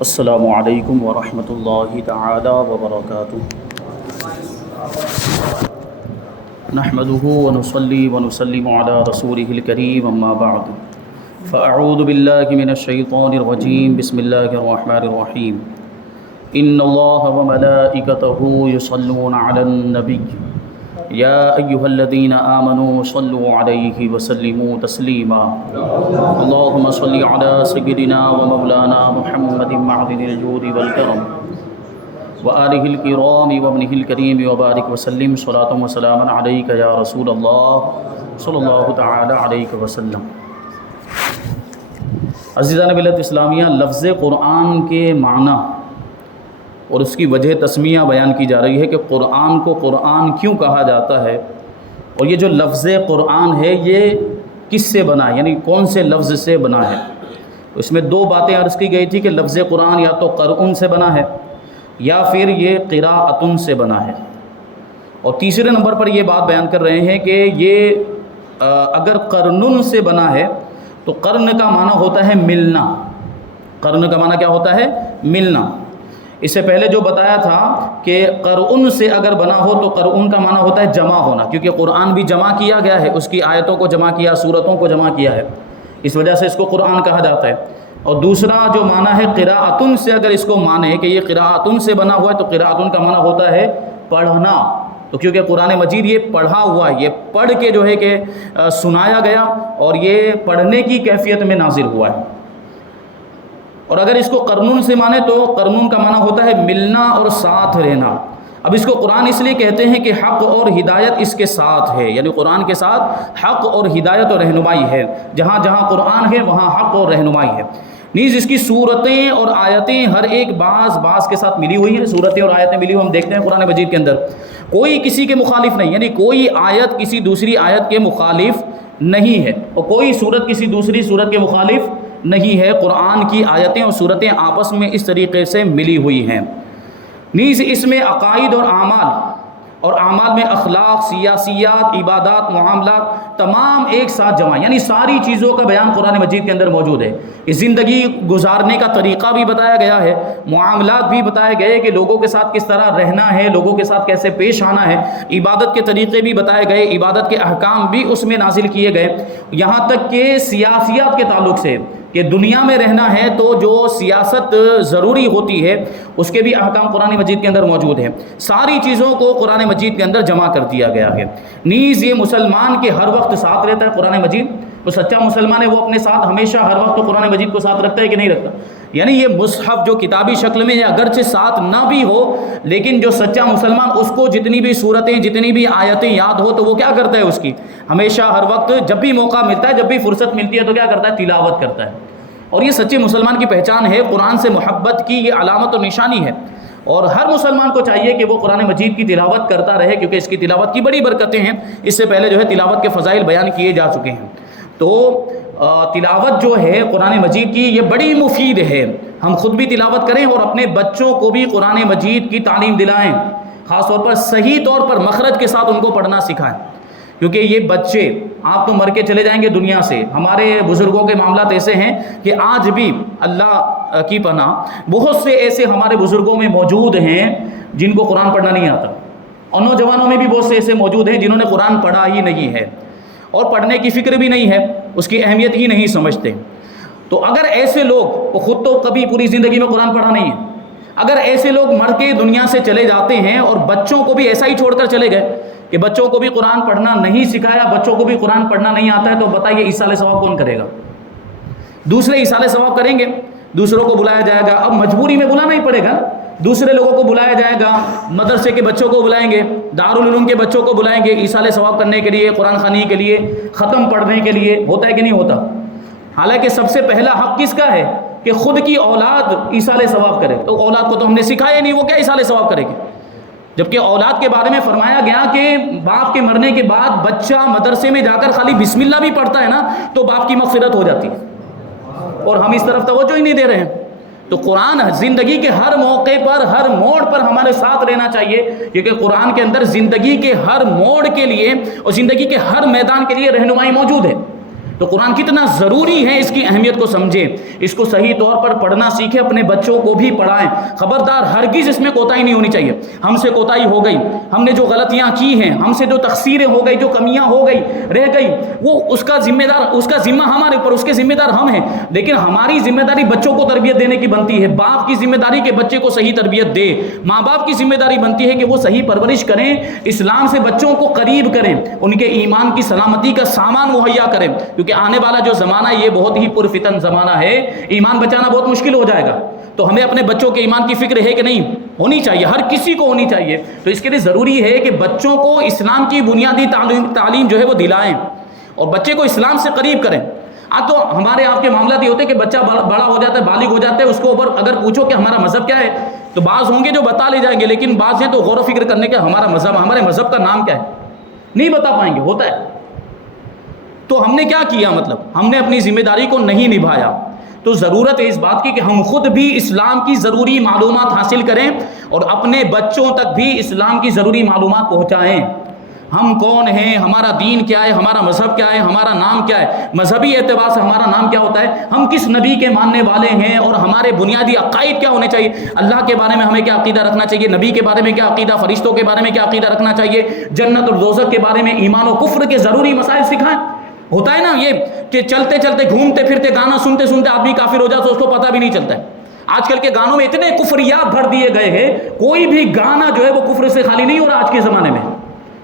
السلام علیکم ورحمۃ اللہ تعالی وبرکاتہ۔ نحمده ونصلي ونسلم على رسوله الكريم اما بعد فاعوذ باللہ من الشیطان الرجیم بسم اللہ الرحمن الرحیم ان اللہ وملائکته یصلون علی النبی یا ایہا الذین آمنوا صلوا علیہ وسلموا تسلیما اللہم صل علی سیدنا ومولانا محمد معدن الجود والکرم وآلہ الکرام وابنہ الکریم وبارک وسلم صلاۃ وسلاما علیک یا رسول اللہ صلی اللہ تعالی علیہ وسلم۔ عزیزان ملت اسلامیہ، لفظ قرآن کے معنی اور اس کی وجہ تسمیہ بیان کی جا رہی ہے کہ قرآن کو قرآن کیوں کہا جاتا ہے، اور یہ جو لفظ قرآن ہے یہ کس سے بنا ہے، یعنی کون سے لفظ سے بنا ہے۔ اس میں دو باتیں عرض کی گئی تھی کہ لفظ قرآن یا تو قرآن سے بنا ہے یا پھر یہ قراءتن سے بنا ہے، اور تیسرے نمبر پر یہ بات بیان کر رہے ہیں کہ یہ اگر قرنن سے بنا ہے تو قرن کا معنی ہوتا ہے ملنا۔ قرن کا معنی کیا ہوتا ہے؟ ملنا۔ اس سے پہلے جو بتایا تھا کہ قرآن سے اگر بنا ہو تو قرآن کا معنی ہوتا ہے جمع ہونا، کیونکہ قرآن بھی جمع کیا گیا ہے، اس کی آیتوں کو جمع کیا، سورتوں کو جمع کیا ہے، اس وجہ سے اس کو قرآن کہا جاتا ہے۔ اور دوسرا جو معنی ہے قراءتن سے، اگر اس کو مانے کہ یہ قراءتن سے بنا ہوا ہے تو قراءتن کا معنی ہوتا ہے پڑھنا، تو کیونکہ قرآن مجید یہ پڑھا ہوا ہے، یہ پڑھ کے جو ہے کہ سنایا گیا اور یہ پڑھنے کی کیفیت میں نازل ہوا ہے۔ اور اگر اس کو قرنن سے مانے تو قرنن کا معنی ہوتا ہے ملنا اور ساتھ رہنا۔ اب اس کو قرآن اس لیے کہتے ہیں کہ حق اور ہدایت اس کے ساتھ ہے، یعنی قرآن کے ساتھ حق اور ہدایت اور رہنمائی ہے، جہاں جہاں قرآن ہے وہاں حق اور رہنمائی ہے۔ نیز اس کی صورتیں اور آیتیں ہر ایک بعض کے ساتھ ملی ہوئی ہیں، صورتیں اور آیتیں ملی ہوئی ہم دیکھتے ہیں قرآن مجید کے اندر، کوئی کسی کے مخالف نہیں، یعنی کوئی آیت کسی دوسری آیت کے مخالف نہیں ہے، اور کوئی صورت کسی دوسری صورت کے مخالف نہیں ہے۔ قرآن کی آیتیں اور صورتیں آپس میں اس طریقے سے ملی ہوئی ہیں۔ نیز اس میں عقائد اور اعمال میں اخلاق، سیاسیات، عبادات، معاملات تمام ایک ساتھ جمع، یعنی ساری چیزوں کا بیان قرآن مجید کے اندر موجود ہے۔ اس زندگی گزارنے کا طریقہ بھی بتایا گیا ہے، معاملات بھی بتائے گئے کہ لوگوں کے ساتھ کس طرح رہنا ہے، لوگوں کے ساتھ کیسے پیش آنا ہے، عبادت کے طریقے بھی بتائے گئے، عبادت کے احکام بھی اس میں نازل کیے گئے، یہاں تک کہ سیاسیات کے تعلق سے کہ دنیا میں رہنا ہے تو جو سیاست ضروری ہوتی ہے اس کے بھی احکام قرآن مجید کے اندر موجود ہیں۔ ساری چیزوں کو قرآن مجید کے اندر جمع کر دیا گیا ہے۔ نیز یہ مسلمان کے ہر وقت ساتھ رہتا ہے قرآن مجید، تو سچا مسلمان ہے وہ اپنے ساتھ ہمیشہ ہر وقت قرآن مجید کو ساتھ رکھتا ہے کہ نہیں رکھتا؟ یعنی یہ مصحف جو کتابی شکل میں اگرچہ ساتھ نہ بھی ہو، لیکن جو سچا مسلمان اس کو جتنی بھی صورتیں جتنی بھی آیتیں یاد ہو تو وہ کیا کرتا ہے، اس کی ہمیشہ ہر وقت جب بھی موقع ملتا ہے، جب بھی فرصت ملتی ہے تو کیا کرتا ہے، تلاوت کرتا ہے۔ اور یہ سچے مسلمان کی پہچان ہے، قرآن سے محبت کی یہ علامت اور نشانی ہے، اور ہر مسلمان کو چاہیے کہ وہ قرآن مجید کی تلاوت کرتا رہے، کیونکہ اس کی تلاوت کی بڑی برکتیں ہیں۔ اس سے پہلے جو ہے تلاوت کے فضائل بیان کیے جا چکے ہیں، تو تلاوت جو ہے قرآن مجید کی یہ بڑی مفید ہے۔ ہم خود بھی تلاوت کریں اور اپنے بچوں کو بھی قرآن مجید کی تعلیم دلائیں، خاص طور پر صحیح طور پر مخرج کے ساتھ ان کو پڑھنا سکھائیں، کیونکہ یہ بچے آپ تو مر کے چلے جائیں گے دنیا سے۔ ہمارے بزرگوں کے معاملات ایسے ہیں کہ آج بھی اللہ کی پناہ بہت سے ایسے ہمارے بزرگوں میں موجود ہیں جن کو قرآن پڑھنا نہیں آتا، اور نوجوانوں میں بھی بہت سے ایسے موجود ہیں جنہوں نے قرآن پڑھا ہی نہیں ہے اور پڑھنے کی فکر بھی نہیں ہے، اس کی اہمیت ہی نہیں سمجھتے۔ تو اگر ایسے لوگ، وہ خود تو کبھی پوری زندگی میں قرآن پڑھا نہیں ہے، اگر ایسے لوگ مر کے دنیا سے چلے جاتے ہیں اور بچوں کو بھی ایسا ہی چھوڑ کر چلے گئے کہ بچوں کو بھی قرآن پڑھنا نہیں سکھایا، بچوں کو بھی قرآن پڑھنا نہیں آتا ہے، تو بتائیے ایصال ثواب کون کرے گا؟ دوسرے ایصال ثواب کریں گے، دوسروں کو بلایا جائے گا، اب مجبوری میں بلانا ہی پڑے گا، دوسرے لوگوں کو بلایا جائے گا، مدرسے کے بچوں کو بلائیں گے، دارالعلوم کے بچوں کو بلائیں گے ایصال ثواب کرنے کے لیے، قرآن خوانی کے لیے، ختم پڑھنے کے لیے، ہوتا ہے کہ نہیں ہوتا؟ حالانکہ سب سے پہلا حق کس کا ہے کہ خود کی اولاد ایصال ثواب کرے، تو اولاد کو تو ہم نے سکھایا نہیں، وہ کیا ایصال ثواب کرے گی؟ جبکہ اولاد کے بارے میں فرمایا گیا کہ باپ کے مرنے کے بعد بچہ مدرسے میں جا کر خالی بسم اللہ بھی پڑھتا ہے نا تو باپ کی مغفرت ہو جاتی ہے، اور ہم اس طرف توجہ ہی نہیں دے رہے ہیں۔ تو قرآن زندگی کے ہر موقع پر، ہر موڑ پر ہمارے ساتھ رہنا چاہیے، کیونکہ قرآن کے اندر زندگی کے ہر موڑ کے لیے اور زندگی کے ہر میدان کے لیے رہنمائی موجود ہے۔ تو قرآن کتنا ضروری ہے، اس کی اہمیت کو سمجھیں، اس کو صحیح طور پر پڑھنا سیکھیں، اپنے بچوں کو بھی پڑھائیں۔ خبردار ہرگز اس میں کوتاہی نہیں ہونی چاہیے۔ ہم سے کوتاہی ہو گئی، ہم نے جو غلطیاں کی ہیں، ہم سے جو تقصیریں ہو گئی، جو کمیاں ہو گئی رہ گئی، وہ اس کا ذمہ ہمارے اوپر، اس کے ذمہ دار ہم ہیں، لیکن ہماری ذمہ داری بچوں کو تربیت دینے کی بنتی ہے۔ باپ کی ذمہ داری کہ بچے کو صحیح تربیت دے، ماں باپ کی ذمہ داری بنتی ہے کہ وہ صحیح پرورش کریں، اسلام سے بچوں کو قریب کریں، ان کے ایمان کی سلامتی کا سامان مہیا کریں، کیونکہ آنے والا جو زمانہ یہ بہت ہی پرفتن زمانہ ہے، ایمان بچانا بہت مشکل ہو جائے گا۔ تو ہمیں اپنے بچوں کے ایمان کی فکر ہے کہ نہیں؟ ہونی چاہیے، ہر کسی کو ہونی چاہیے۔ تو اس کے لیے ضروری ہے کہ بچوں کو اسلام کی بنیادی تعلیم جو ہے وہ دلائیں اور بچے کو اسلام سے قریب کریں۔ تو ہمارے آپ کے معاملات یہ ہوتے ہیں کہ بچہ بڑا ہو جاتا ہے، بالغ ہو جاتا ہے، اس کو اوپر اگر پوچھو کہ ہمارا مذہب کیا ہے تو بعض ہوں گے جو بتا لے جائیں گے، لیکن بعض ہیں تو غور و فکر کرنے کے ہمارا مذہب، ہمارے مذہب کا نام کیا ہے نہیں بتا پائیں گے، ہوتا ہے۔ تو ہم نے کیا کیا؟ مطلب ہم نے اپنی ذمہ داری کو نہیں نبھایا۔ تو ضرورت ہے اس بات کی کہ ہم خود بھی اسلام کی ضروری معلومات حاصل کریں اور اپنے بچوں تک بھی اسلام کی ضروری معلومات پہنچائیں۔ ہم کون ہیں، ہمارا دین کیا ہے، ہمارا مذہب کیا ہے، ہمارا نام کیا ہے، مذہبی اعتبار سے ہمارا نام کیا ہوتا ہے، ہم کس نبی کے ماننے والے ہیں، اور ہمارے بنیادی عقائد کیا ہونے چاہیے، اللہ کے بارے میں ہمیں کیا عقیدہ رکھنا چاہیے، نبی کے بارے میں کیا عقیدہ، فرشتوں کے بارے میں کیا عقیدہ رکھنا چاہیے، جنت اور دوزخ کے بارے میں، ایمان و کفر کے ضروری مسائل سکھائیں۔ ہوتا ہے نا یہ کہ چلتے چلتے گھومتے پھرتے گانا سنتے سنتے آدمی کافر ہو جاتا ہے، اس کو پتہ بھی نہیں چلتا ہے۔ آج کل کے گانوں میں اتنے کفریات بھر دیے گئے ہیں، کوئی بھی گانا جو ہے وہ کفر سے خالی نہیں ہو رہا آج کے زمانے میں،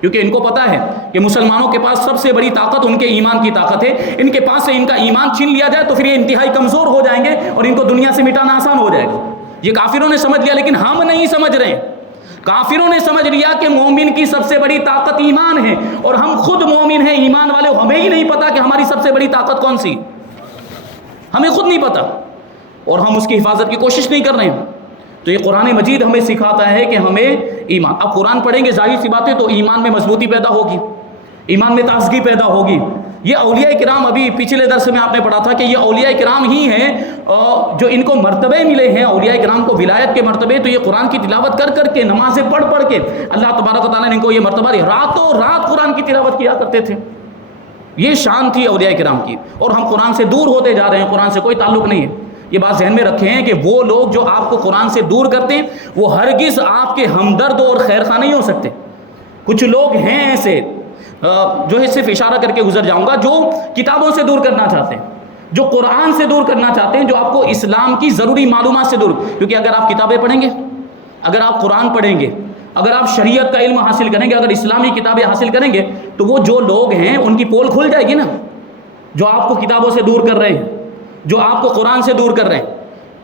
کیونکہ ان کو پتا ہے کہ مسلمانوں کے پاس سب سے بڑی طاقت ان کے ایمان کی طاقت ہے۔ ان کے پاس سے ان کا ایمان چھین لیا جائے تو پھر یہ انتہائی کمزور ہو جائیں گے اور ان کو دنیا سے مٹانا آسان ہو جائے گا۔ یہ کافروں نے سمجھ لیا، لیکن ہم نہیں سمجھ رہے ہیں۔ کافروں نے سمجھ لیا کہ مومن کی سب سے بڑی طاقت ایمان ہے، اور ہم خود مومن ہیں، ایمان والے، ہمیں ہی نہیں پتا کہ ہماری سب سے بڑی طاقت کون سی، ہمیں خود نہیں پتا، اور ہم اس کی حفاظت کی کوشش نہیں کر رہے ہیں۔ تو یہ قرآن مجید ہمیں سکھاتا ہے کہ ہمیں ایمان، اب قرآن پڑھیں گے ظاہر سی بات ہے تو ایمان میں مضبوطی پیدا ہوگی، ایمان میں تازگی پیدا ہوگی۔ یہ اولیاء کرام، ابھی پچھلے درس میں آپ نے پڑھا تھا کہ یہ اولیاء کرام ہی ہیں جو ان کو مرتبے ملے ہیں، اولیاء کرام کو ولایت کے مرتبے، تو یہ قرآن کی تلاوت کر کر کے، نمازیں پڑھ پڑھ کے اللہ تبارک و تعالیٰ نے ان کو یہ مرتبہ دیا، راتوں رات قرآن کی تلاوت کیا کرتے تھے۔ یہ شان تھی اولیاء کرام کی، اور ہم قرآن سے دور ہوتے جا رہے ہیں، قرآن سے کوئی تعلق نہیں ہے۔ یہ بات ذہن میں رکھیں کہ وہ لوگ جو آپ کو قرآن سے دور کرتے ہیں وہ ہرگز آپ کے ہمدرد اور خیر خواہ نہیں ہو سکتے۔ کچھ لوگ ہیں ایسے جو ہے، صرف اشارہ کر کے گزر جاؤں گا، جو کتابوں سے دور کرنا چاہتے ہیں، جو قرآن سے دور کرنا چاہتے ہیں، جو آپ کو اسلام کی ضروری معلومات سے دور، کیونکہ اگر آپ کتابیں پڑھیں گے، اگر آپ قرآن پڑھیں گے، اگر آپ شریعت کا علم حاصل کریں گے، اگر اسلامی کتابیں حاصل کریں گے، تو وہ جو لوگ ہیں ان کی پول کھل جائے گی نا، جو آپ کو کتابوں سے دور کر رہے ہیں، جو آپ کو قرآن سے دور کر رہے ہیں۔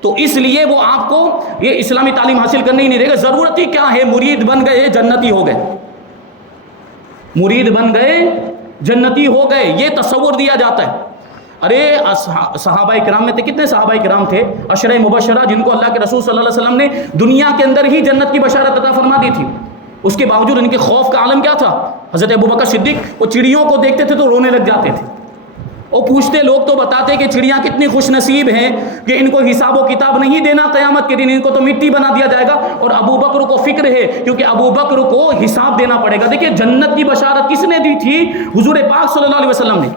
تو اس لیے وہ آپ کو یہ اسلامی تعلیم حاصل کرنے ہی نہیں دے گا۔ ضرورت ہی کیا ہے، مرید بن گئے جنتی ہو گئے، مرید بن گئے جنتی ہو گئے، یہ تصور دیا جاتا ہے۔ ارے صحابہ کرام میں تھے، کتنے صحابہ کرام تھے عشرہ مبشرہ، جن کو اللہ کے رسول صلی اللہ علیہ وسلم نے دنیا کے اندر ہی جنت کی بشارت عطا فرما دی تھی، اس کے باوجود ان کے خوف کا عالم کیا تھا۔ حضرت ابوبکر صدیق، وہ چڑیوں کو دیکھتے تھے تو رونے لگ جاتے تھے، وہ پوچھتے، لوگ تو بتاتے کہ چڑیاں کتنی خوش نصیب ہیں کہ ان کو حساب و کتاب نہیں دینا قیامت کے دن، ان کو تو مٹی بنا دیا جائے گا، اور ابو بکر کو فکر ہے کیونکہ ابو بکر کو حساب دینا پڑے گا۔ دیکھیں جنت کی بشارت کس نے دی تھی؟ حضور پاک صلی اللہ علیہ وسلم نے۔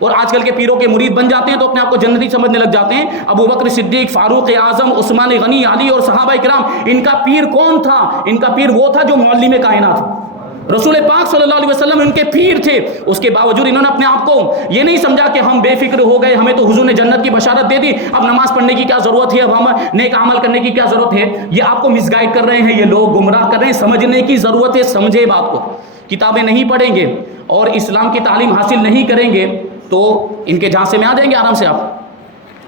اور آج کل کے پیروں کے مرید بن جاتے ہیں تو اپنے آپ کو جنتی سمجھنے لگ جاتے ہیں۔ ابو بکر صدیق، فاروق اعظم، عثمان غنی، علی اور صحابہ کرام، ان کا پیر کون تھا؟ ان کا پیر وہ تھا جو معلم کائنات، رسول پاک صلی اللہ علیہ وسلم ان کے پیر تھے۔ اس کے باوجود انہوں نے اپنے آپ کو یہ نہیں سمجھا کہ ہم بے فکر ہو گئے، ہمیں تو حضور نے جنت کی بشارت دے دی، اب نماز پڑھنے کی کیا ضرورت ہے، اب ہم نیک عمل کرنے کی کیا ضرورت ہے۔ یہ آپ کو مس گائیڈ کر رہے ہیں، یہ لوگ گمراہ کر رہے ہیں۔ سمجھنے کی ضرورت ہے، سمجھے بات کو۔ کتابیں نہیں پڑھیں گے اور اسلام کی تعلیم حاصل نہیں کریں گے تو ان کے جھانسے میں آ جائیں گے آرام سے آپ۔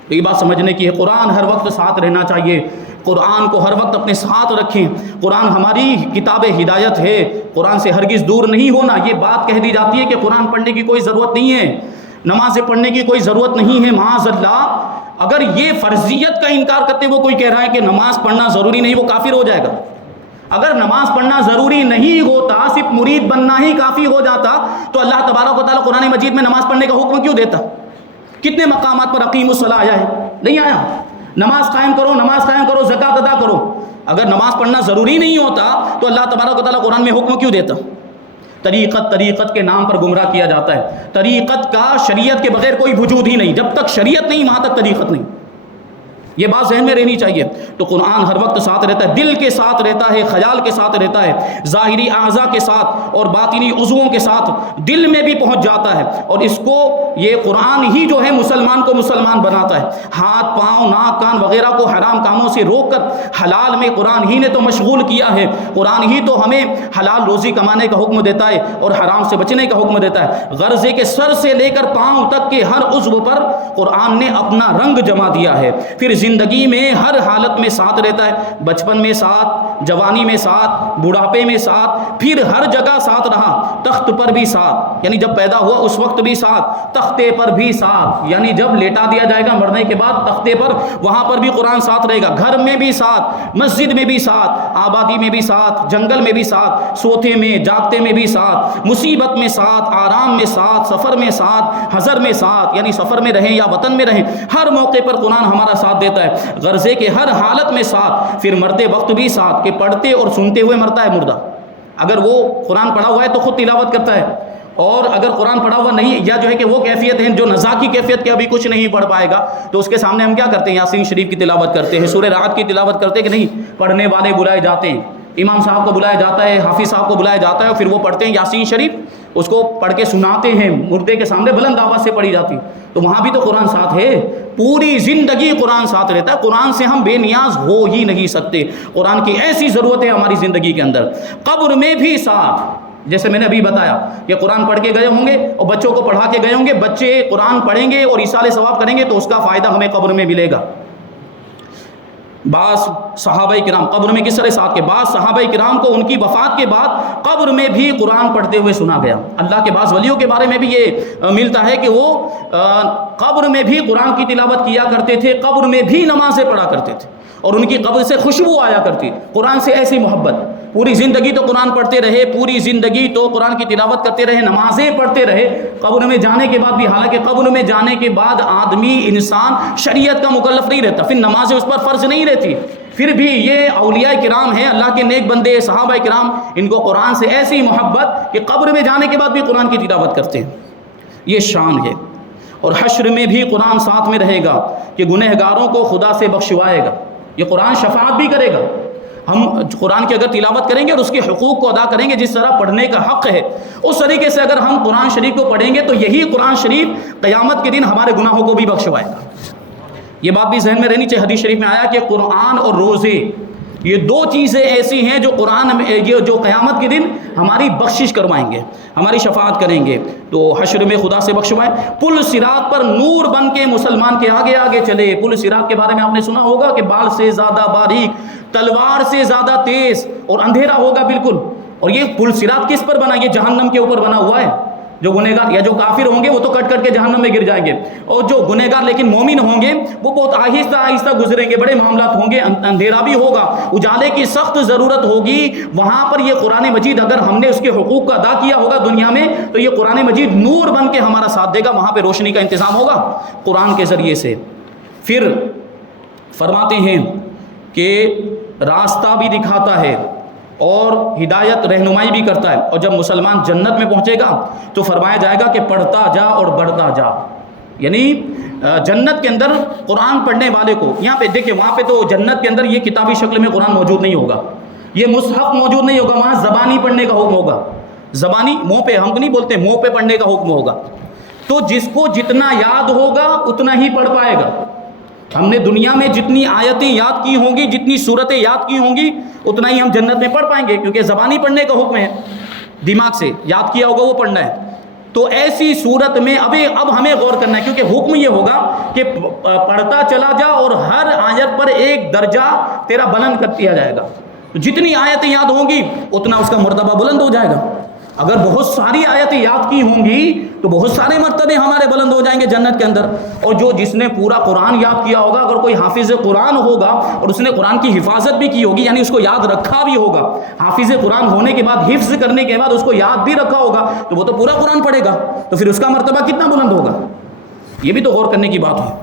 تو یہ بات سمجھنے کی ہے، قرآن ہر وقت ساتھ رہنا چاہیے، قرآن کو ہر وقت اپنے ساتھ رکھیں۔ قرآن ہماری کتاب ہدایت ہے، قرآن سے ہرگز دور نہیں ہونا۔ یہ بات کہہ دی جاتی ہے کہ قرآن پڑھنے کی کوئی ضرورت نہیں ہے، نماز پڑھنے کی کوئی ضرورت نہیں ہے، معاذ اللہ۔ اگر یہ فرضیت کا انکار کرتے وہ کوئی کہہ رہا ہے کہ نماز پڑھنا ضروری نہیں، وہ کافر ہو جائے گا۔ اگر نماز پڑھنا ضروری نہیں ہوتا، صرف مرید بننا ہی کافی ہو جاتا، تو اللہ تبارک و تعالیٰ قرآن مجید میں نماز پڑھنے کا حکم کیوں دیتا؟ کتنے مقامات پر اقیم الصلاۃ آیا ہے؟ نہیں آیا۔ نماز قائم کرو، نماز قائم کرو، زکوٰۃ ادا کرو۔ اگر نماز پڑھنا ضروری نہیں ہوتا تو اللہ تبارک و تعالیٰ قرآن میں حکم کیوں دیتا؟ طریقت کے نام پر گمراہ کیا جاتا ہے. طریقت کا شریعت کے بغیر کوئی وجود ہی نہیں. جب تک شریعت نہیں وہاں تک طریقت نہیں. یہ بات ذہن میں رہنی چاہیے. تو قرآن ہر وقت ساتھ رہتا ہے، دل کے ساتھ رہتا ہے، خیال کے ساتھ رہتا ہے، ظاہری اعضاء کے ساتھ اور باطنی عضووں کے ساتھ دل میں بھی پہنچ جاتا ہے. اور اس کو یہ قرآن ہی جو ہے مسلمان کو مسلمان بناتا ہے. ہاتھ پاؤں ناک کان وغیرہ کو حرام کاموں سے روک کر حلال میں قرآن ہی نے تو مشغول کیا ہے. قرآن ہی تو ہمیں حلال روزی کمانے کا حکم دیتا ہے اور حرام سے بچنے کا حکم دیتا ہے. غرضے کے سر سے لے کر پاؤں تک کے ہر عضو پر قرآن نے اپنا رنگ جما دیا ہے. پھر زندگی میں ہر حالت میں ساتھ رہتا ہے. بچپن میں ساتھ، جوانی میں ساتھ، بڑھاپے میں ساتھ، پھر ہر جگہ ساتھ رہا. تخت پر بھی ساتھ، یعنی جب پیدا ہوا اس وقت بھی ساتھ. تختے پر بھی ساتھ، یعنی جب لیٹا دیا جائے گا مرنے کے بعد تختے پر، وہاں پر بھی قرآن ساتھ رہے گا. گھر میں بھی ساتھ، مسجد میں بھی ساتھ، آبادی میں بھی ساتھ، جنگل میں بھی ساتھ، سوتے میں جاگتے میں بھی ساتھ، مصیبت میں ساتھ، آرام میں ساتھ، سفر میں ساتھ، حضر میں ساتھ، یعنی سفر میں رہیں یا وطن میں رہیں، ہر موقع پر قرآن ہمارا ساتھ دیتا ہے. غرضے کے ہر حالت میں ساتھ. پھر مرتے وقت بھی ساتھ، کہ پڑھتے اور سنتے ہوئے مرتا ہے مردہ. اگر وہ قرآن پڑھا ہوا ہے تو خود تلاوت کرتا ہے، اور اگر قرآن پڑھا ہوا نہیں، یا جو ہے کہ وہ کیفیت ہے جو نزا کی کیفیت کے ابھی کچھ نہیں پڑھ پائے گا، تو اس کے سامنے ہم کیا کرتے ہیں؟ یاسین شریف کی تلاوت کرتے ہیں، سورہ رعد کی تلاوت کرتے ہیں کہ نہیں؟ پڑھنے والے بلائے جاتے ہیں، امام صاحب کو بلایا جاتا ہے، حافظ صاحب کو بلایا جاتا ہے، اور پھر وہ پڑھتے ہیں یاسین شریف، اس کو پڑھ کے سناتے ہیں، مردے کے سامنے بلند آواز سے پڑھی جاتی. تو وہاں بھی تو قرآن ساتھ ہے. پوری زندگی قرآن ساتھ رہتا ہے. قرآن سے ہم بے نیاز ہو ہی نہیں سکتے. قرآن کی ایسی ضرورت ہے ہماری زندگی کے اندر. قبر میں بھی ساتھ، جیسے میں نے ابھی بتایا کہ قرآن پڑھ کے گئے ہوں گے اور بچوں کو پڑھا کے گئے ہوں گے. بچے قرآن پڑھیں گے اور ایصال ثواب کریں گے تو اس کا فائدہ ہمیں قبر میں ملے گا. بعض صحابہ کرام قبر میں کس طرح ساتھ کے، بعض صحابہ کرام کو ان کی وفات کے بعد قبر میں بھی قرآن پڑھتے ہوئے سنا گیا. اللہ کے بعض ولیوں کے بارے میں بھی یہ ملتا ہے کہ وہ قبر میں بھی قرآن کی تلاوت کیا کرتے تھے، قبر میں بھی نمازیں پڑھا کرتے تھے، اور ان کی قبر سے خوشبو آیا کرتی. قرآن سے ایسی محبت. پوری زندگی تو قرآن پڑھتے رہے، پوری زندگی تو قرآن کی تلاوت کرتے رہے، نمازیں پڑھتے رہے. قبر میں جانے کے بعد بھی، حالانکہ قبر میں جانے کے بعد آدمی انسان شریعت کا مکلف نہیں رہتا، پھر نمازیں اس پر فرض نہیں رہتی. پھر بھی یہ اولیاء کرام ہیں، اللہ کے نیک بندے صحابہ کرام، ان کو قرآن سے ایسی محبت کہ قبر میں جانے کے بعد بھی قرآن کی تلاوت کرتے ہیں. یہ شان ہے. اور حشر میں بھی قرآن ساتھ میں رہے گا کہ گنہگاروں کو خدا سے بخشوائے گا. یہ قرآن شفاعت بھی کرے گا. ہم قرآن کی اگر تلاوت کریں گے اور اس کے حقوق کو ادا کریں گے جس طرح پڑھنے کا حق ہے، اس طریقے سے اگر ہم قرآن شریف کو پڑھیں گے تو یہی قرآن شریف قیامت کے دن ہمارے گناہوں کو بھی بخشوائے گا. یہ بات بھی ذہن میں رہنی چاہیے. حدیث شریف میں آیا کہ قرآن اور روزے، یہ دو چیزیں ایسی ہیں جو قرآن میں جو قیامت کے دن ہماری بخشش کروائیں گے، ہماری شفاعت کریں گے. تو حشر میں خدا سے بخشوائے. پل صراط پر نور بن کے مسلمان کے آگے آگے چلے. پل صراط کے بارے میں آپ نے سنا ہوگا کہ بال سے زیادہ باریک، تلوار سے زیادہ تیز، اور اندھیرا ہوگا بالکل. اور یہ پل صراط کس پر بنا؟ یہ جہنم کے اوپر بنا ہوا ہے. جو گنہگار یا جو کافر ہوں گے وہ تو کٹ کٹ کے جہنم میں گر جائیں گے، اور جو گنہگار لیکن مومن ہوں گے وہ بہت آہستہ آہستہ گزریں گے. بڑے معاملات ہوں گے، اندھیرا بھی ہوگا، اجالے کی سخت ضرورت ہوگی. وہاں پر یہ قرآن مجید اگر ہم نے اس کے حقوق کا ادا کیا ہوگا دنیا میں تو یہ قرآن مجید نور بن کے ہمارا ساتھ دے گا. وہاں پہ روشنی کا انتظام ہوگا قرآن کے ذریعے سے. پھر فرماتے ہیں کہ راستہ بھی دکھاتا ہے اور ہدایت رہنمائی بھی کرتا ہے. اور جب مسلمان جنت میں پہنچے گا تو فرمایا جائے گا کہ پڑھتا جا اور بڑھتا جا. یعنی جنت کے اندر قرآن پڑھنے والے کو، یہاں پہ دیکھیں وہاں پہ تو جنت کے اندر یہ کتابی شکل میں قرآن موجود نہیں ہوگا، یہ مصحف موجود نہیں ہوگا. وہاں زبانی پڑھنے کا حکم ہوگا. زبانی منہ پہ، ہم نہیں بولتے، منہ پہ پڑھنے کا حکم ہوگا. تو جس کو جتنا یاد ہوگا اتنا ہی پڑھ پائے گا. ہم نے دنیا میں جتنی آیتیں یاد کی ہوں گی، جتنی صورتیں یاد کی ہوں گی، اتنا ہی ہم جنت میں پڑھ پائیں گے، کیونکہ زبانی پڑھنے کا حکم ہے. دماغ سے یاد کیا ہوگا وہ پڑھنا ہے. تو ایسی صورت میں اب ہمیں غور کرنا ہے، کیونکہ حکم یہ ہوگا کہ پڑھتا چلا جا اور ہر آیت پر ایک درجہ تیرا بلند کر دیا جائے گا. جتنی آیتیں یاد ہوں گی اتنا اس کا مرتبہ بلند ہو جائے گا. اگر بہت ساری آیتیں یاد کی ہوں گی تو بہت سارے مرتبے ہمارے بلند ہو جائیں گے جنت کے اندر. اور جس نے پورا قرآن یاد کیا ہوگا، اگر کوئی حافظ قرآن ہوگا اور اس نے قرآن کی حفاظت بھی کی ہوگی، یعنی اس کو یاد رکھا بھی ہوگا، حافظ قرآن ہونے کے بعد، حفظ کرنے کے بعد اس کو یاد بھی رکھا ہوگا، تو وہ تو پورا قرآن پڑھے گا، تو پھر اس کا مرتبہ کتنا بلند ہوگا. یہ بھی تو غور کرنے کی بات ہے.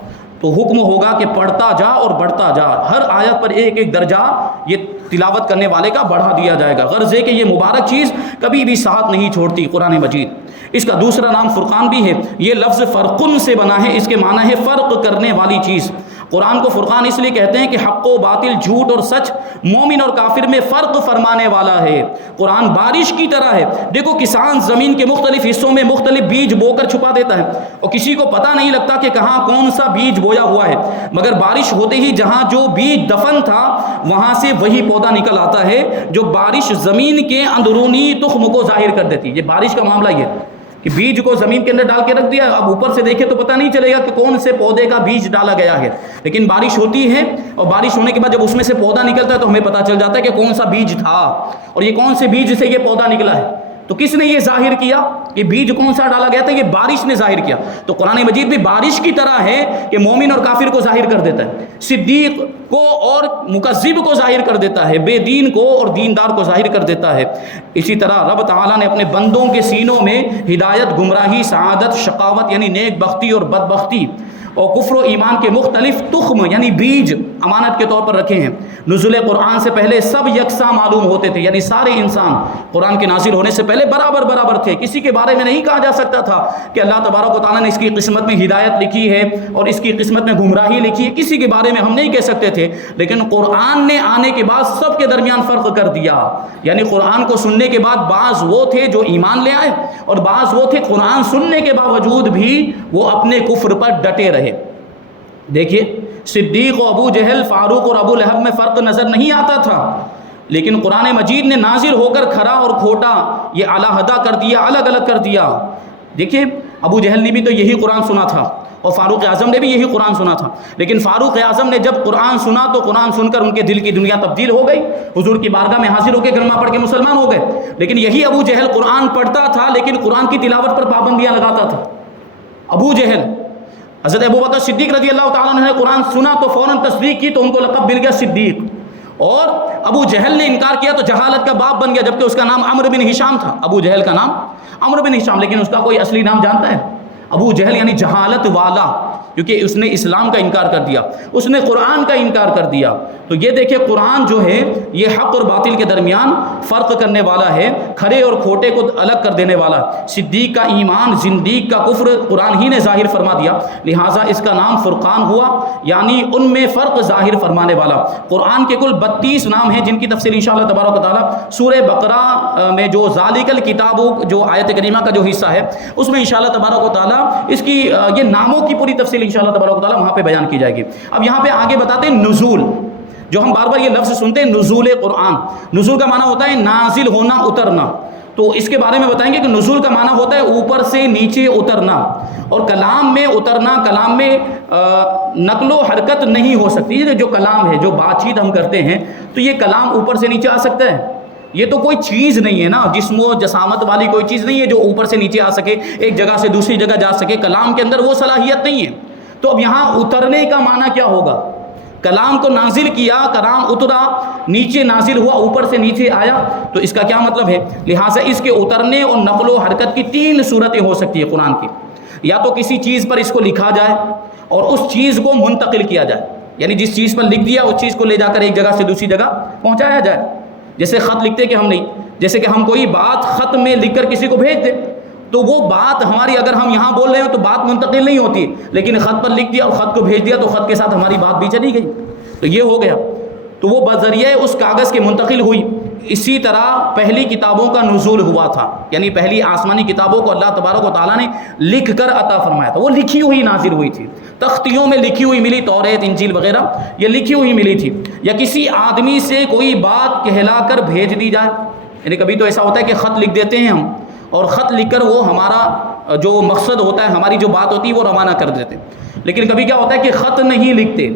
تو حکم ہوگا کہ پڑھتا جا اور بڑھتا جا، ہر آیت پر ایک ایک درجہ یہ تلاوت کرنے والے کا بڑھا دیا جائے گا، غرض ہے کہ یہ مبارک چیز کبھی بھی ساتھ نہیں چھوڑتی قرآن مجید۔ اس کا دوسرا نام فرقان بھی ہے، یہ لفظ فرقن سے بنا ہے، اس کے معنی ہے فرق کرنے والی چیز۔ قرآن کو فرقان اس لیے کہتے ہیں کہ حق و باطل، جھوٹ اور سچ، مومن اور کافر میں فرق فرمانے والا ہے۔ قرآن بارش کی طرح ہے، دیکھو کسان زمین کے مختلف حصوں میں مختلف بیج بو کر چھپا دیتا ہے اور کسی کو پتہ نہیں لگتا کہ کہاں کون سا بیج بویا ہوا ہے، مگر بارش ہوتے ہی جہاں جو بیج دفن تھا وہاں سے وہی پودا نکل آتا ہے جو بارش زمین کے اندرونی تخم کو ظاہر کر دیتی ہے۔ یہ بارش کا معاملہ یہ کہ بیج کو زمین کے اندر ڈال کے رکھ دیا، اب اوپر سے دیکھے تو پتہ نہیں چلے گا کہ کون سے پودے کا بیج ڈالا گیا ہے، لیکن بارش ہوتی ہے اور بارش ہونے کے بعد جب اس میں سے پودا نکلتا ہے تو ہمیں پتہ چل جاتا ہے کہ کون سا بیج تھا اور یہ کون سے بیج سے یہ پودا نکلا ہے۔ تو کس نے یہ ظاہر کیا کہ بیج کون سا ڈالا گیا تھا؟ یہ بارش نے ظاہر کیا۔ تو قرآن مجید بھی بارش کی طرح ہے کہ مومن اور کافر کو ظاہر کر دیتا ہے، صدیق کو اور مکذب کو ظاہر کر دیتا ہے، بے دین کو اور دیندار کو ظاہر کر دیتا ہے۔ اسی طرح رب تعالیٰ نے اپنے بندوں کے سینوں میں ہدایت، گمراہی، سعادت، شقاوت یعنی نیک بختی اور بدبختی اور کفر و ایمان کے مختلف تخم یعنی بیج امانت کے طور پر رکھے ہیں۔ نزول قرآن سے پہلے سب یکساں معلوم ہوتے تھے، یعنی سارے انسان قرآن کے نازل ہونے سے پہلے برابر تھے، کسی کے بارے میں نہیں کہا جا سکتا تھا کہ اللہ تبارک و تعالیٰ نے اس کی قسمت میں ہدایت لکھی ہے اور اس کی قسمت میں گمراہی لکھی ہے، کسی کے بارے میں ہم نہیں کہہ سکتے تھے، لیکن قرآن نے آنے کے بعد سب کے درمیان فرق کر دیا۔ یعنی قرآن کو سننے کے بعد بعض وہ تھے جو ایمان لے آئے اور بعض وہ تھے قرآن سننے کے باوجود بھی وہ اپنے کفر پر ڈٹے رہے۔ دیکھیے صدیق و ابو جہل، فاروق اور ابو لہب میں فرق نظر نہیں آتا تھا، لیکن قرآن مجید نے نازل ہو کر کھرا اور کھوٹا یہ علیحدہ کر دیا، الگ الگ کر دیا۔ دیکھیے ابو جہل نے بھی تو یہی قرآن سنا تھا اور فاروق اعظم نے بھی یہی قرآن سنا تھا، لیکن فاروق اعظم نے جب قرآن سنا تو قرآن سن کر ان کے دل کی دنیا تبدیل ہو گئی، حضور کی بارگاہ میں حاضر ہو کے کلمہ پڑھ کے مسلمان ہو گئے۔ لیکن یہی ابو جہل قرآن پڑھتا تھا لیکن قرآن کی تلاوت پر پابندیاں لگاتا تھا۔ ابو جہل، حضرت ابوبکر صدیق رضی اللہ تعالیٰ عنہ نے قرآن سنا تو فوراً تصدیق کی تو ان کو لقب مل گیا صدیق، اور ابو جہل نے انکار کیا تو جہالت کا باپ بن گیا، جبکہ اس کا نام عمرو بن ہشام تھا۔ ابو جہل کا نام عمرو بن ہشام، لیکن اس کا کوئی اصلی نام جانتا ہے؟ ابو جہل یعنی جہالت والا، کیونکہ اس نے اسلام کا انکار کر دیا، اس نے قرآن کا انکار کر دیا۔ تو یہ دیکھیں قرآن جو ہے یہ حق اور باطل کے درمیان فرق کرنے والا ہے، کھرے اور کھوٹے کو الگ کر دینے والا۔ صدیق کا ایمان، زندیق کا کفر قرآن ہی نے ظاہر فرما دیا، لہٰذا اس کا نام فرقان ہوا، یعنی ان میں فرق ظاہر فرمانے والا۔ قرآن کے کل 32 نام ہیں جن کی تفسیر انشاءاللہ تبارک و تعالیٰ سورہ بقرہ میں جو ذالک الکتاب جو آیت کریمہ کا جو حصہ ہے اس میں انشاءاللہ تبارک و تعالیٰ اس کی یہ ناموں کی پوری تفصیل انشاءاللہ تبارک و تعالیٰ وہاں پہ بیان کی جائے گی۔ اب یہاں پہ آگے بتاتے ہیں نزول، جو ہم بار بار یہ لفظ سنتے ہیں نزول قرآن، نزول کا معنی ہوتا ہے نازل ہونا، اترنا۔ تو اس کے بارے میں بتائیں گے کہ نزول کا معنی ہوتا ہے اوپر سے نیچے اترنا، اور کلام میں اترنا، کلام میں نقل و حرکت نہیں ہو سکتی۔ جو کلام ہے، جو بات چیت ہم کرتے ہیں، تو یہ کلام اوپر سے نیچے آ سکتا ہے؟ یہ تو کوئی چیز نہیں ہے نا، جسم و جسامت والی کوئی چیز نہیں ہے جو اوپر سے نیچے آ سکے، ایک جگہ سے دوسری جگہ جا سکے، کلام کے اندر وہ صلاحیت نہیں ہے۔ تو اب یہاں اترنے کا معنی کیا ہوگا؟ کلام کو نازل کیا، کلام اترا، نیچے نازل ہوا، اوپر سے نیچے آیا، تو اس کا کیا مطلب ہے؟ لہٰذا اس کے اترنے اور نقل و حرکت کی 3 صورتیں ہو سکتی ہے قرآن کی۔ یا تو کسی چیز پر اس کو لکھا جائے اور اس چیز کو منتقل کیا جائے، یعنی جس چیز پر لکھ دیا اس چیز کو لے جا کر ایک جگہ سے دوسری جگہ پہنچایا جائے۔ جیسے خط لکھتے کہ ہم نہیں، جیسے کہ ہم کوئی بات خط میں لکھ کر کسی کو بھیج دیں تو وہ بات ہماری اگر ہم یہاں بول رہے ہو تو بات منتقل نہیں ہوتی، لیکن خط پر لکھ دیا اور خط کو بھیج دیا تو خط کے ساتھ ہماری بات بھی چلی گئی، تو یہ ہو گیا، تو وہ بذریعہ اس کاغذ کے منتقل ہوئی۔ اسی طرح پہلی کتابوں کا نزول ہوا تھا، یعنی پہلی آسمانی کتابوں کو اللہ تبارک و تعالیٰ نے لکھ کر عطا فرمایا تھا، وہ لکھی ہوئی نازل ہوئی تھی، تختیوں میں لکھی ہوئی ملی، توریت، انجیل وغیرہ یہ لکھی ہوئی ملی تھی۔ یا کسی آدمی سے کوئی بات کہلا کر بھیج دی جائے، یعنی کبھی تو ایسا ہوتا ہے کہ خط لکھ دیتے ہیں ہم، اور خط لکھ کر وہ ہمارا جو مقصد ہوتا ہے، ہماری جو بات ہوتی ہے وہ روانہ کر دیتے ہیں۔ لیکن کبھی کیا ہوتا ہے کہ خط نہیں لکھتے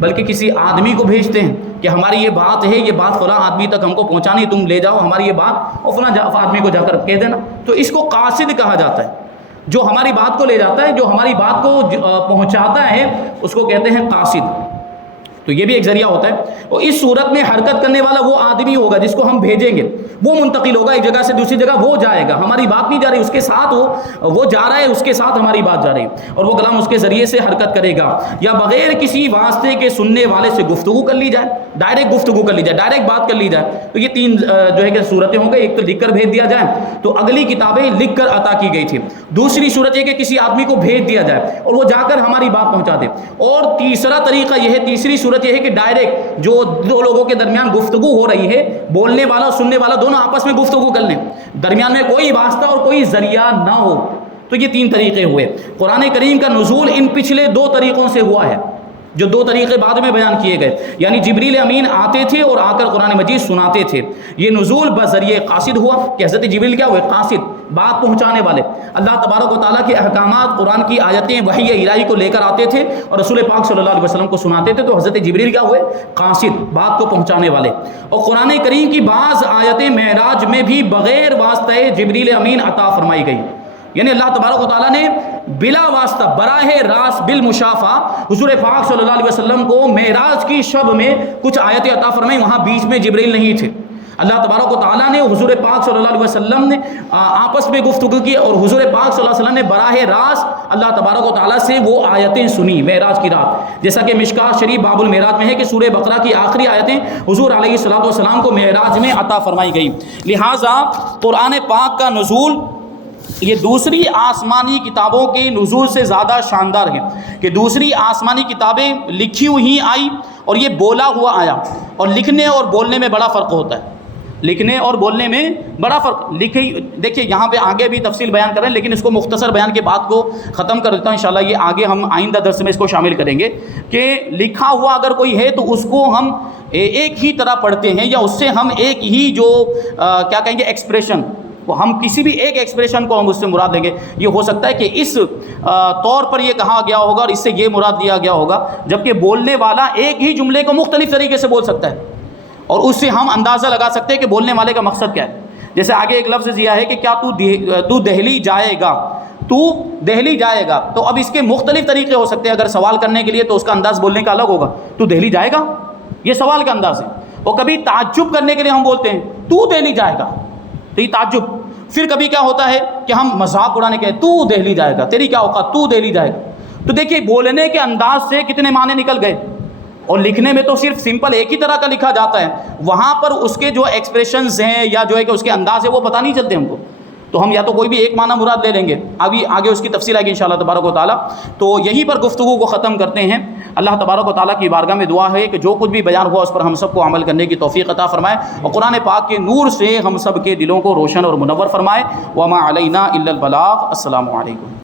بلکہ کسی آدمی کو بھیجتے ہیں کہ ہماری یہ بات ہے، یہ بات فلاں آدمی تک ہم کو پہنچانی، تم لے جاؤ ہماری یہ بات اور فلاں آدمی کو جا کر کہہ دینا۔ تو اس کو قاصد کہا جاتا ہے، جو ہماری بات کو لے جاتا ہے، جو ہماری بات کو پہنچاتا ہے اس کو کہتے ہیں قاصد۔ تو یہ بھی ایک ذریعہ ہوتا ہے. اور اس صورت میں حرکت کرنے والا وہ آدمی ہوگا جس کو ہم بھیجیں گے, وہ منتقل ہوگا ایک جگہ سے دوسری جگہ, وہ جائے گا, ہماری بات نہیں جا رہی اس کے ساتھ, وہ جا رہا ہے, اس کے ساتھ ہماری بات جا رہی ہے, اور وہ کلام اس کے ذریعے سے حرکت کرے گا. یا بغیر کسی واسطے کے سننے والے سے گفتگو کر لی جائے, ڈائریکٹ گفتگو کر لی جائے, ڈائریکٹ بات کر لی جائے. تو یہ تین جو ہے کہ صورتیں ہوں گی. ایک تو لکھ کر بھیج دیا جائے, تو اگلی کتابیں لکھ کر عطا کی گئی تھی. دوسری صورت یہ کہ کسی آدمی کو بھیج دیا جائے اور وہ جا کر ہماری بات پہنچا دے. اور تیسرا طریقہ یہ ہے, تیسری صورت یہ ہے کہ ڈائریکٹ جو دو لوگوں کے درمیان گفتگو ہو رہی ہے, بولنے والا اور سننے والا دونوں آپس میں گفتگو کر لیں, درمیان میں کوئی واسطہ اور کوئی ذریعہ نہ ہو. تو یہ تین طریقے ہوئے. قرآن کریم کا نزول ان پچھلے دو طریقوں سے ہوا ہے, جو دو طریقے بعد میں بیان کیے گئے. یعنی جبریل امین آتے تھے اور آ کر قرآن مجید سناتے تھے. یہ نزول بذریعہ قاصد ہوا کہ حضرت جبریل کیا ہوئے, قاصد, بات پہنچانے والے. اللہ تبارک و تعالیٰ کے احکامات, قرآن کی آیتیں, وحی الہی کو لے کر آتے تھے اور رسول پاک صلی اللہ علیہ وسلم کو سناتے تھے. تو حضرت جبریل کیا ہوئے, قاصد, بات کو پہنچانے والے. اور قرآن کریم کی بعض آیتیں معراج میں بھی بغیر واسطہ جبریل امین عطا فرمائی گئی. یعنی اللہ تبارک و تعالیٰ نے بلا واسطہ براہ راست بالمشافہ حضور پاک صلی اللہ علیہ وسلم کو معراج کی شب میں کچھ آیتیں عطا فرمائی. وہاں بیچ میں جبریل نہیں تھے. اللہ تبارک و تعالیٰ نے حضور پاک صلی اللہ علیہ وسلم نے آپس میں گفتگو کی, اور حضور پاک صلی اللہ علیہ وسلم نے براہ راست اللہ تبارک و تعالیٰ سے وہ آیتیں سنی معراج کی رات. جیسا کہ مشکات شریف باب المعراج میں ہے کہ سورہ بقرہ کی آخری آیتیں حضور علیہ الصلوۃ والسلام کو معراج میں عطا فرمائی گئی. لہٰذا قرآن پاک کا نزول یہ دوسری آسمانی کتابوں کے نزول سے زیادہ شاندار ہے کہ دوسری آسمانی کتابیں لکھی ہوئی آئی اور یہ بولا ہوا آیا. اور لکھنے اور بولنے میں بڑا فرق ہوتا ہے, لکھنے اور بولنے میں بڑا فرق. دیکھیے یہاں پہ آگے بھی تفصیل بیان کریں, لیکن اس کو مختصر بیان کے بات کو ختم کر دیتا ہوں انشاءاللہ. یہ آگے ہم آئندہ درس میں اس کو شامل کریں گے کہ لکھا ہوا اگر کوئی ہے تو اس کو ہم ایک ہی طرح پڑھتے ہیں, یا اس سے ہم ایک ہی جو کیا کہیں گے ایکسپریشن, ہم کسی بھی ایک ایکسپریشن کو ہم اس سے مراد لیں گے. یہ ہو سکتا ہے کہ اس طور پر یہ کہا گیا ہوگا اور اس سے یہ مراد لیا گیا ہوگا, جبکہ بولنے والا ایک ہی جملے کو مختلف طریقے سے بول سکتا ہے, اور اس سے ہم اندازہ لگا سکتے ہیں کہ بولنے والے کا مقصد کیا ہے. جیسے آگے ایک لفظ دیا ہے کہ کیا تو دہلی جائے گا, تو دہلی جائے گا. تو اب اس کے مختلف طریقے ہو سکتے ہیں. اگر سوال کرنے کے لیے تو اس کا انداز بولنے کا الگ ہوگا, تو دہلی جائے گا, یہ سوال کا انداز ہے. اور کبھی تعجب کرنے کے لیے ہم بولتے ہیں تو دہلی جائے گا, تو یہ تعجب. پھر کبھی کیا ہوتا ہے کہ ہم مذاق اڑانے کے تو دہلی جائے گا, تیری کیا اوقات, تو دہلی جائے گا. تو دیکھیے بولنے کے انداز سے کتنے معنی نکل گئے, اور لکھنے میں تو صرف سمپل ایک ہی طرح کا لکھا جاتا ہے. وہاں پر اس کے جو ایکسپریشنز ہیں یا جو ہے کہ اس کے انداز ہے وہ پتہ نہیں چلتے ہم کو. تو ہم یا تو کوئی بھی ایک معنی مراد لے لیں گے, ابھی آگے اس کی تفصیل آئے گی انشاءاللہ تبارک و تعالیٰ. تو یہیں پر گفتگو کو ختم کرتے ہیں. اللہ تبارک و تعالیٰ کی بارگاہ میں دعا ہے کہ جو کچھ بھی بیان ہوا اس پر ہم سب کو عمل کرنے کی توفیق عطا فرمائے, اور قرآن پاک کے نور سے ہم سب کے دلوں کو روشن اور منور فرمائے. وما علینا الا البلاغ. السلام علیکم.